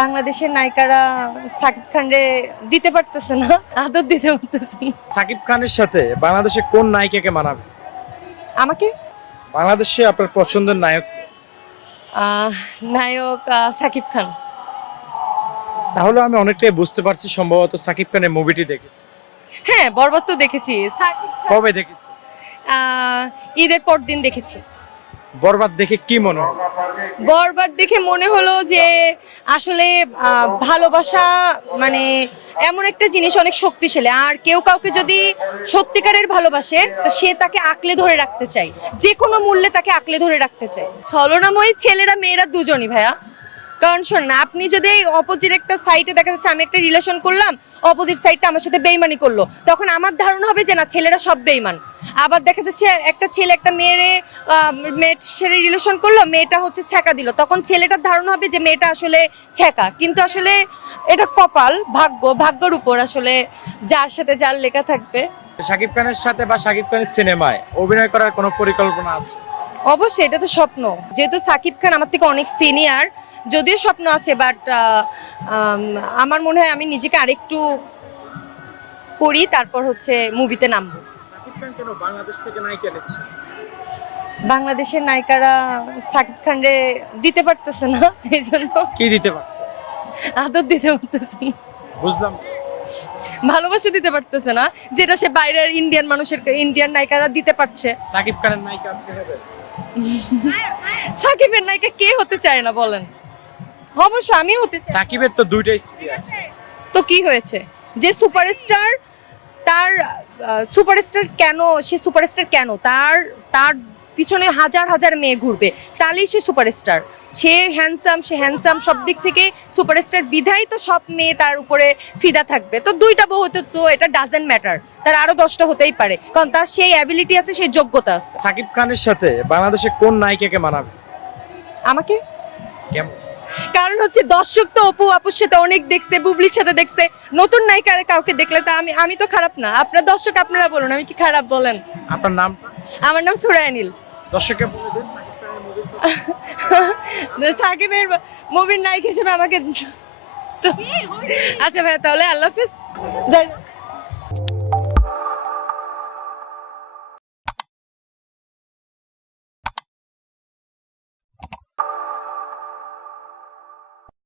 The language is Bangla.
বাংলাদেশের নায়িকারা সাকিব খানরে দিতে পারতেছে না, আদর দিতে পারতেছে না। সাকিব খানের সাথে বাংলাদেশে কোন নায়িকাকে মানাবে? আমাকে বাংলাদেশে আপনার পছন্দের নায়ক কে? নায়ক সাকিব খান। তাহলে আমি অনেকটাই বুঝতে পারছি, সম্ভবত সাকিব খানের মুভিটি দেখেছি। হ্যাঁ, বরবাদ তো দেখেছি। সাকিব খান কবে দেখেছি? ঈদের পর দিন দেখেছি। বরবাদ দেখে কি মনে হয়? বরবাদ দেখে মনে হলো যে আসলে ভালোবাসা মানে এমন একটা জিনিস, অনেক শক্তিশালী। আর কেউ কাউকে যদি সত্যিকারের ভালোবাসে তো সে তাকে আঁকড়ে ধরে রাখতে চায়, যে কোনো মূল্যে তাকে আঁকড়ে ধরে রাখতে চায়। ছলনাময়ী ছেলেরা মেয়েরা দুজনই ভাইয়া। কারণ শোন না, আপনি যদি অপোজিট একটা সাইডে দেখা যাচ্ছে আমি একটা রিলেশন করলাম, অপোজিট সাইডটা আমার সাথে বেইমানি করলো, তখন আমার ধারণা হবে যে না, ছেলেরা সব বেইমান। আবার দেখা যাচ্ছে একটা ছেলে একটা মেয়ের সাথে রিলেশন করলো, মেয়েটা হচ্ছে ছ্যাঁকা দিল, তখন ছেলেটার ধারণা হবে যে মেয়েটা আসলে ছ্যাঁকা। কিন্তু আসলে এটা কপাল, ভাগ্যর উপর আসলে যার সাথে যার লেখা থাকবে। সাকিব খানের সাথে বা সাকিব খানের সিনেমায় অভিনয় করার কোনো পরিকল্পনা আছে? অবশ্যই, এটা তো স্বপ্ন। যেহেতু সাকিব খান আমার থেকে অনেক সিনিয়র, যদিও স্বপ্ন আছে, বাট আমার মনে হয় আমি নিজেকে আরেকটু করি, তারপর হচ্ছে মুভিতে নামবো। সাকিব খান কেন বাংলাদেশ থেকে নায়িকা নিচ্ছে? বাংলাদেশের নায়িকারা সাকিব খানরে দিতে পারতেছে না, এই জন্য কি দিতে পারছে? আদর দিতে পারতেছে না, বুঝলাম। ভালোবাসা দিতে পারতেছে না, যেটা সে বাইরের ইন্ডিয়ান নায়িকারা দিতে পারছে। সাকিব খানের নায়িকা আপনি হবেন? সাকিবের নায়িকা কে হতে চায় না বলেন? অবশ্য আমি হতে চাই। সাকিবের তো দুইটা স্ত্রী আছে। তো কি হয়েছে? যে সুপারস্টার, তার সুপারস্টার কেন তার তার পিছনে হাজার হাজার মেয়ে ঘুরবে, তাহলেই সে সুপারস্টার। সে হ্যান্ডসাম সব দিক থেকে সুপারস্টার, বিধায় তো সব মেয়ে তার উপরে ফিদা থাকবে। তো দুইটা বউ হতে তো এটা ডাজেন্ট ম্যাটার, তার আরো 10টা হতেই পারে, কারণ তার সেই অ্যাবিলিটি আছে, সেই যোগ্যতা আছে। সাকিব খানের সাথে বাংলাদেশে কোন নায়িকাকে মানাবে? আমাকে কেমন? কারণ হচ্ছে দর্শক তো অপু আপুর সাথে অনেক দেখছে, বুবলির সাথে দেখছে, নতুন নায়িকার কাউকে দেখলে তা আমি তো খারাপ না। আপনার দর্শক আপনারা বলুন, আমি কি খারাপ বলেন? আপনার নামটা? আমার নাম সুরায়া নীল। দর্শককে বলে দেন সাকিব খানের মুভি। সাকিবের মুভির নায়ক হিসেবে আমাকে আচ্ছা ভাইয়া, তাহলে আল্লাহ হাফিজ।